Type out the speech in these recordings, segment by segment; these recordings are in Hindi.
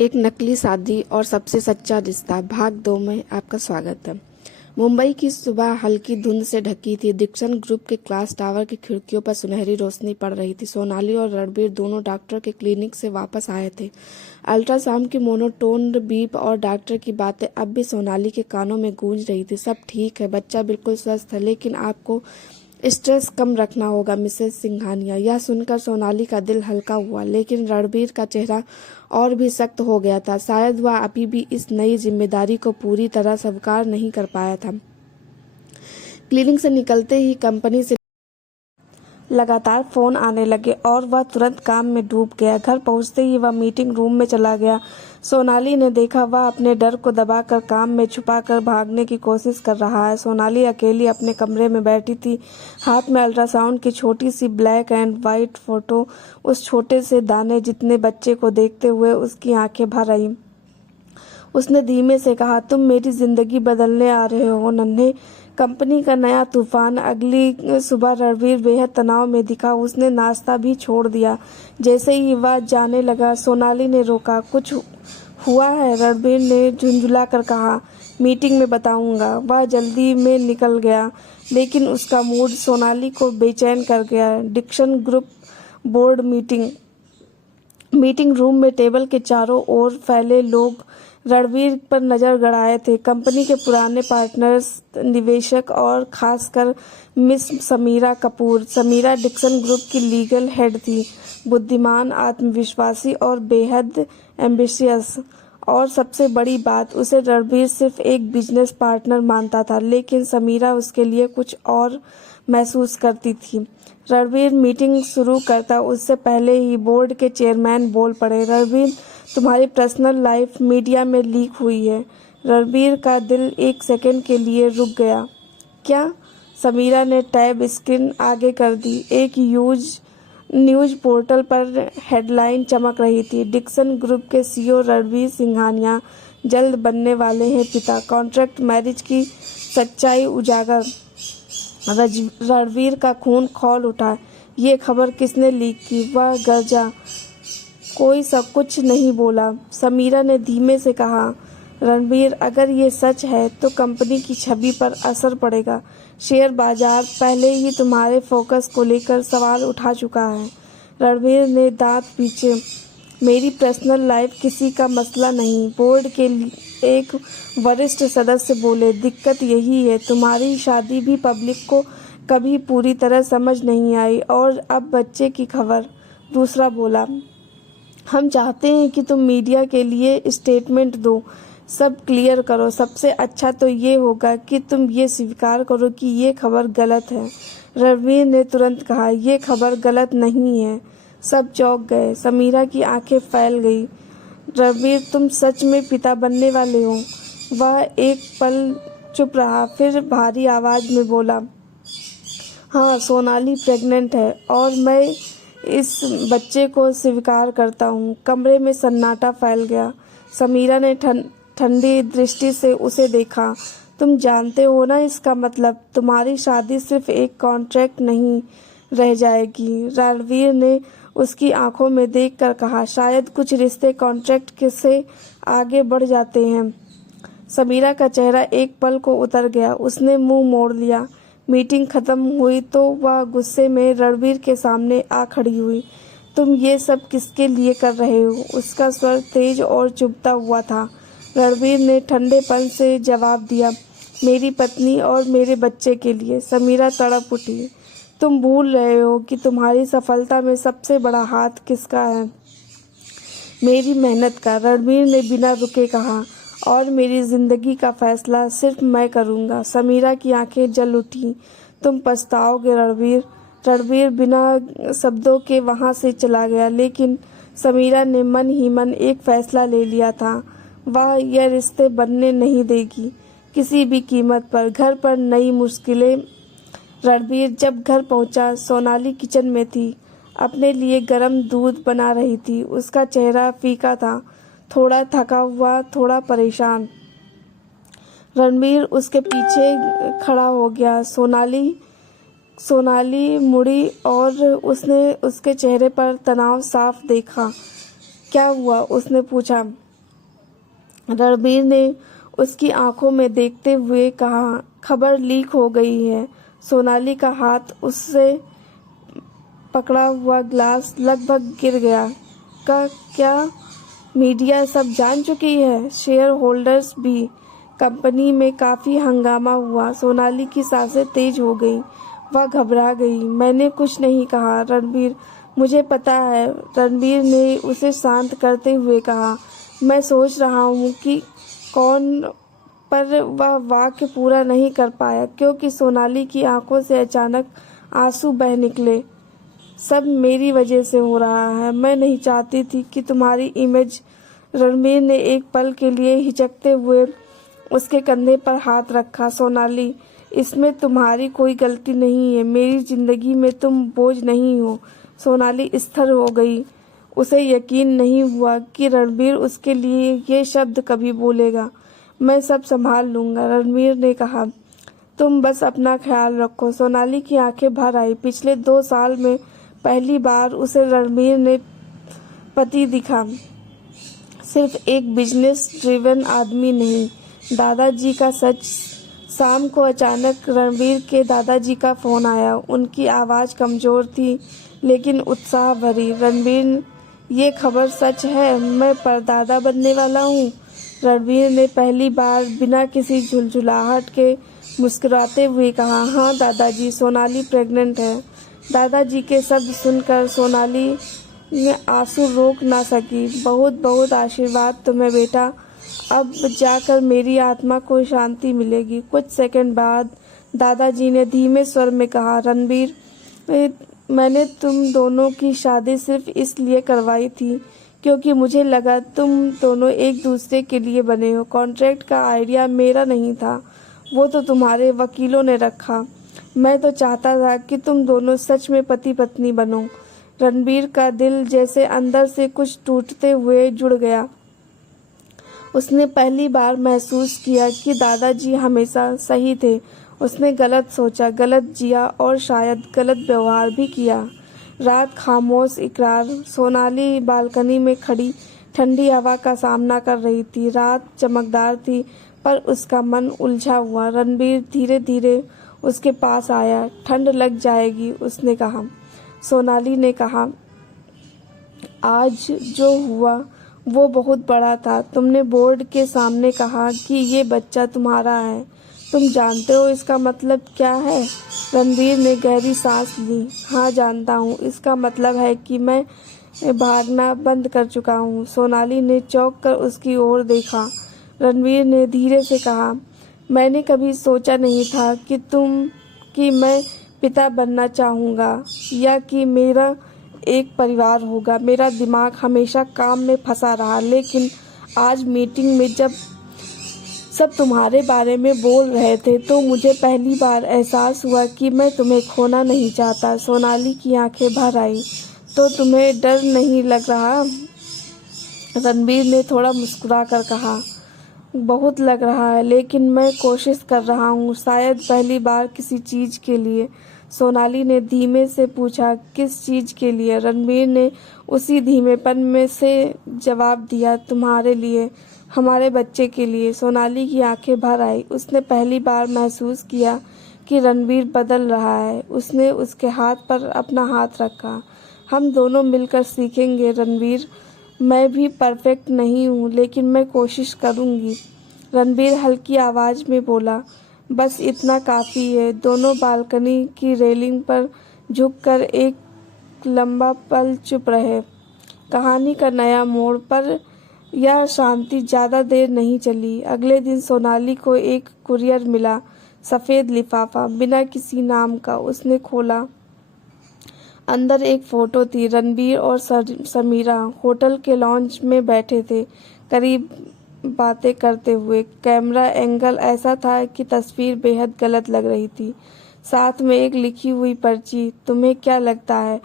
एक नकली शादी और सबसे सच्चा रिश्ता भाग 2 में आपका स्वागत है। मुंबई की सुबह हल्की धुंध से ढकी थी। डिक्सन ग्रुप के क्लास टावर की खिड़कियों पर सुनहरी रोशनी पड़ रही थी। सोनाली और रणबीर दोनों डॉक्टर के क्लिनिक से वापस आए थे। अल्ट्रासाउंड की मोनोटोन बीप और डॉक्टर की बातें अब भी सोनाली के कानों में गूंज रही थी। सब ठीक है, बच्चा बिल्कुल स्वस्थ है, लेकिन आपको स्ट्रेस कम रखना होगा मिसेस सिंघानिया। यह सुनकर सोनाली का दिल हल्का हुआ, लेकिन रणबीर का चेहरा और भी सख्त हो गया था। शायद वह अभी भी इस नई जिम्मेदारी को पूरी तरह स्वीकार नहीं कर पाया था। क्लिनिक से निकलते ही कंपनी से लगातार फोन आने लगे और वह तुरंत काम में डूब गया। घर पहुंचते ही वह मीटिंग रूम में चला गया। सोनाली ने देखा वह अपने डर को दबाकर काम में छुपाकर भागने की कोशिश कर रहा है। सोनाली अकेली अपने कमरे में बैठी थी, हाथ में अल्ट्रासाउंड की छोटी सी ब्लैक एंड वाइट फोटो। उस छोटे से दाने जितने बच्चे को देखते हुए उसकी आंखें भर आईं। उसने धीमे से कहा, तुम मेरी जिंदगी बदलने आ रहे हो नन्हे। कंपनी का नया तूफान। अगली सुबह रणबीर बेहद तनाव में दिखा। उसने नाश्ता भी छोड़ दिया। जैसे ही वह जाने लगा, सोनाली ने रोका। कुछ हुआ है? रणबीर ने झुंझुला कर कहा। मीटिंग में बताऊंगा। वह जल्दी में निकल गया, लेकिन उसका मूड सोनाली को बेचैन कर गया। Dixon group board meeting room में टेबल के चारों ओर फैले लोग रणबीर पर नजर गड़ाए थे। कंपनी के पुराने पार्टनर्स, निवेशक और खासकर miss Sameera Kapoor. Sameera Dixon group की लीगल हेड थी, बुद्धिमान, आत्मविश्वासी और बेहद एम्बिशियस। और सबसे बड़ी बात, उसे रणबीर सिर्फ एक बिजनेस पार्टनर मानता था, लेकिन समीरा उसके लिए कुछ और महसूस करती थी। रणबीर मीटिंग शुरू करता उससे पहले ही बोर्ड के चेयरमैन बोल पड़े, रणबीर, तुम्हारी पर्सनल लाइफ मीडिया में लीक हुई है। रणबीर का दिल एक सेकंड के लिए रुक गया। क्या? समीरा ने टैब स्क्रीन आगे कर दी। एक न्यूज पोर्टल पर हेडलाइन चमक रही थी, डिक्सन ग्रुप के सीईओ रणबीर सिंघानिया जल्द बनने वाले हैं पिता, कॉन्ट्रैक्ट मैरिज की सच्चाई उजागर। रणबीर का खून खौल उठा। ये खबर किसने लीक की? वह गरजा। कोई सब कुछ नहीं बोला। समीरा ने धीमे से कहा, रणबीर, अगर ये सच है तो कंपनी की छवि पर असर पड़ेगा। शेयर बाजार पहले ही तुम्हारे फोकस को लेकर सवाल उठा चुका है। रणबीर ने दांत पीछे। मेरी पर्सनल लाइफ किसी का मसला नहीं, बोर्ड के एक वरिष्ठ सदस्य बोले। दिक्कत यही है, तुम्हारी शादी भी पब्लिक को कभी पूरी तरह समझ नहीं आई। और अब बच्चे की खबर। दूसरा बोला, हम चाहते हैं कि तुम मीडिया के लिए स्टेटमेंट दो, सब क्लियर करो। सबसे अच्छा तो ये होगा कि तुम ये स्वीकार करो कि ये खबर गलत है। रणबीर ने तुरंत कहा, ये खबर गलत नहीं है। सब चौंक गए। समीरा की आंखें फैल गई। रणबीर, तुम सच में पिता बनने वाले हो? वह एक पल चुप रहा, फिर भारी आवाज में बोला, हाँ, सोनाली प्रेग्नेंट है और मैं इस बच्चे को स्वीकार करता हूँ। कमरे में सन्नाटा फैल गया। समीरा ने ठंडी दृष्टि से उसे देखा। तुम जानते हो ना इसका मतलब? तुम्हारी शादी सिर्फ एक कॉन्ट्रैक्ट नहीं रह जाएगी। रणबीर ने उसकी आंखों में देखकर कहा, शायद कुछ रिश्ते कॉन्ट्रैक्ट से आगे बढ़ जाते हैं। समीरा का चेहरा एक पल को उतर गया। उसने मुंह मोड़ लिया। मीटिंग खत्म हुई तो वह गुस्से में रणबीर के सामने आ खड़ी हुई। तुम ये सब किसके लिए कर रहे हो? उसका स्वर तेज और चुभता हुआ था। रणबीर ने ठंडेपन से जवाब दिया, मेरी पत्नी और मेरे बच्चे के लिए। समीरा तड़प उठी। तुम भूल रहे हो कि तुम्हारी सफलता में सबसे बड़ा हाथ किसका है? मेरी मेहनत का। रणबीर ने बिना रुके कहा, और मेरी जिंदगी का फैसला सिर्फ मैं करूंगा। समीरा की आंखें जल उठी। तुम पछताओगे रणबीर। रणबीर बिना शब्दों के वहां से चला गया, लेकिन समीरा ने मन ही मन एक फैसला ले लिया था। वह यह रिश्ते बनने नहीं देगी किसी भी कीमत पर। घर पर नई मुश्किलें। रणबीर जब घर पहुंचा, सोनाली किचन में थी, अपने लिए गर्म दूध बना रही थी। उसका चेहरा फीका था, थोड़ा थका हुआ, थोड़ा परेशान। रणबीर उसके पीछे खड़ा हो गया। सोनाली मुड़ी और उसने उसके चेहरे पर तनाव साफ देखा। क्या हुआ? उसने पूछा। रणबीर ने उसकी आंखों में देखते हुए कहा, खबर लीक हो गई है। सोनाली का हाथ उससे पकड़ा हुआ ग्लास लगभग गिर गया। क्या मीडिया सब जान चुकी है? शेयर होल्डर्स भी। कंपनी में काफ़ी हंगामा हुआ। सोनाली की सांसें तेज हो गईं। वह घबरा गई। मैंने कुछ नहीं कहा रणबीर, मुझे पता है। रणबीर ने उसे शांत करते हुए कहा, मैं सोच रहा हूँ कि कौन, पर वह वाक्य पूरा नहीं कर पाया क्योंकि सोनाली की आंखों से अचानक आंसू बह निकले। सब मेरी वजह से हो रहा है। मैं नहीं चाहती थी कि तुम्हारी इमेज। रणबीर ने एक पल के लिए हिचकते हुए उसके कंधे पर हाथ रखा। सोनाली, इसमें तुम्हारी कोई गलती नहीं है। मेरी जिंदगी में तुम बोझ नहीं हो। सोनाली स्थिर हो गई। उसे यकीन नहीं हुआ कि रणबीर उसके लिए ये शब्द कभी बोलेगा। मैं सब संभाल लूंगा, रणबीर ने कहा। तुम बस अपना ख्याल रखो। सोनाली की आंखें भर आई। पिछले 2 साल में पहली बार उसे रणबीर ने पति दिखा, सिर्फ एक बिजनेस ड्रिवन आदमी नहीं। दादाजी का सच। शाम को अचानक रणबीर के दादाजी का फोन आया। उनकी आवाज़ कमज़ोर थी लेकिन उत्साह भरी। रणबीर, ये खबर सच है? मैं परदादा बनने वाला हूँ। रणबीर ने पहली बार बिना किसी झुलझुलाहट के मुस्कुराते हुए कहा, हाँ दादाजी, सोनाली प्रेग्नेंट है। दादाजी के शब्द सुनकर सोनाली ने आंसू रोक ना सकी। बहुत बहुत आशीर्वाद तुम्हें बेटा। अब जाकर मेरी आत्मा को शांति मिलेगी। कुछ सेकंड बाद दादाजी ने धीमे स्वर में कहा, रणबीर, मैंने तुम दोनों की शादी सिर्फ इसलिए करवाई थी क्योंकि मुझे लगा तुम दोनों एक दूसरे के लिए बने हो। कॉन्ट्रैक्ट का आइडिया मेरा नहीं था, वो तो तुम्हारे वकीलों ने रखा। मैं तो चाहता था कि तुम दोनों सच में पति पत्नी बनो। रणबीर का दिल जैसे अंदर से कुछ टूटते हुए जुड़ गया। उसने पहली बार महसूस किया कि दादाजी हमेशा सही थे। उसने गलत सोचा, गलत जिया और शायद गलत व्यवहार भी किया। रात खामोश इकरार। सोनाली बालकनी में खड़ी ठंडी हवा का सामना कर रही थी। रात चमकदार थी पर उसका मन उलझा हुआ। रणबीर धीरे धीरे उसके पास आया। ठंड लग जाएगी, उसने कहा। सोनाली ने कहा, आज जो हुआ वो बहुत बड़ा था। तुमने बोर्ड के सामने कहा कि ये बच्चा तुम्हारा है। तुम जानते हो इसका मतलब क्या है? रणबीर ने गहरी सांस ली। हाँ जानता हूँ। इसका मतलब है कि मैं भागना बंद कर चुका हूँ। सोनाली ने चौंक कर उसकी ओर देखा। रणबीर ने धीरे से कहा, मैंने कभी सोचा नहीं था कि मैं पिता बनना चाहूँगा या कि मेरा एक परिवार होगा। मेरा दिमाग हमेशा काम में फंसा रहा, लेकिन आज मीटिंग में जब सब तुम्हारे बारे में बोल रहे थे तो मुझे पहली बार एहसास हुआ कि मैं तुम्हें खोना नहीं चाहता। सोनाली की आंखें भर आई। तो तुम्हें डर नहीं लग रहा? रणबीर ने थोड़ा मुस्कुरा कर कहा, बहुत लग रहा है, लेकिन मैं कोशिश कर रहा हूँ, शायद पहली बार किसी चीज़ के लिए। सोनाली ने धीमे से पूछा, किस चीज़ के लिए? रणबीर ने उसी धीमेपन में से जवाब दिया, तुम्हारे लिए, हमारे बच्चे के लिए। सोनाली की आंखें भर आई। उसने पहली बार महसूस किया कि रणबीर बदल रहा है। उसने उसके हाथ पर अपना हाथ रखा। हम दोनों मिलकर सीखेंगे रणबीर। मैं भी परफेक्ट नहीं हूँ लेकिन मैं कोशिश करूँगी। रणबीर हल्की आवाज़ में बोला, बस इतना काफ़ी है। दोनों बालकनी की रेलिंग पर झुककर एक लंबा पल चुप रहे। कहानी का नया मोड़। पर यह शांति ज़्यादा देर नहीं चली। अगले दिन सोनाली को एक कुरियर मिला, सफ़ेद लिफाफा, बिना किसी नाम का। उसने खोला। अंदर एक फ़ोटो थी। रणबीर और समीरा होटल के लॉन्च में बैठे थे, करीब बातें करते हुए। कैमरा एंगल ऐसा था कि तस्वीर बेहद गलत लग रही थी। साथ में एक लिखी हुई पर्ची, तुम्हें क्या लगता है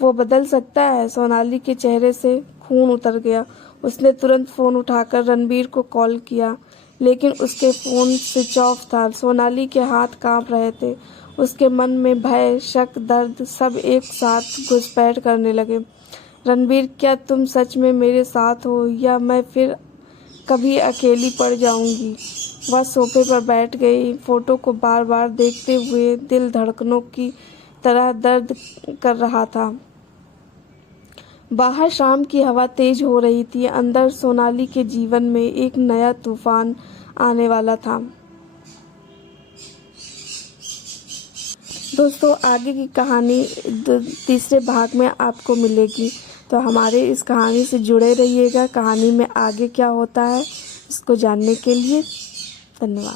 वो बदल सकता है? सोनाली के चेहरे से खून उतर गया। उसने तुरंत फ़ोन उठाकर रणबीर को कॉल किया, लेकिन उसके फ़ोन स्विच ऑफ था। सोनाली के हाथ कांप रहे थे। उसके मन में भय, शक, दर्द सब एक साथ घुसपैठ करने लगे। रणबीर, क्या तुम सच में मेरे साथ हो या मैं फिर कभी अकेली पड़ जाऊंगी। वह सोफे पर बैठ गई, फोटो को बार बार देखते हुए दिल धड़कनों की तरह दर्द कर रहा था। बाहर शाम की हवा तेज हो रही थी, अंदर सोनाली के जीवन में एक नया तूफान आने वाला था। दोस्तों, आगे की कहानी तीसरे भाग में आपको मिलेगी, तो हमारे इस कहानी से जुड़े रहिएगा। कहानी में आगे क्या होता है इसको जानने के लिए। धन्यवाद।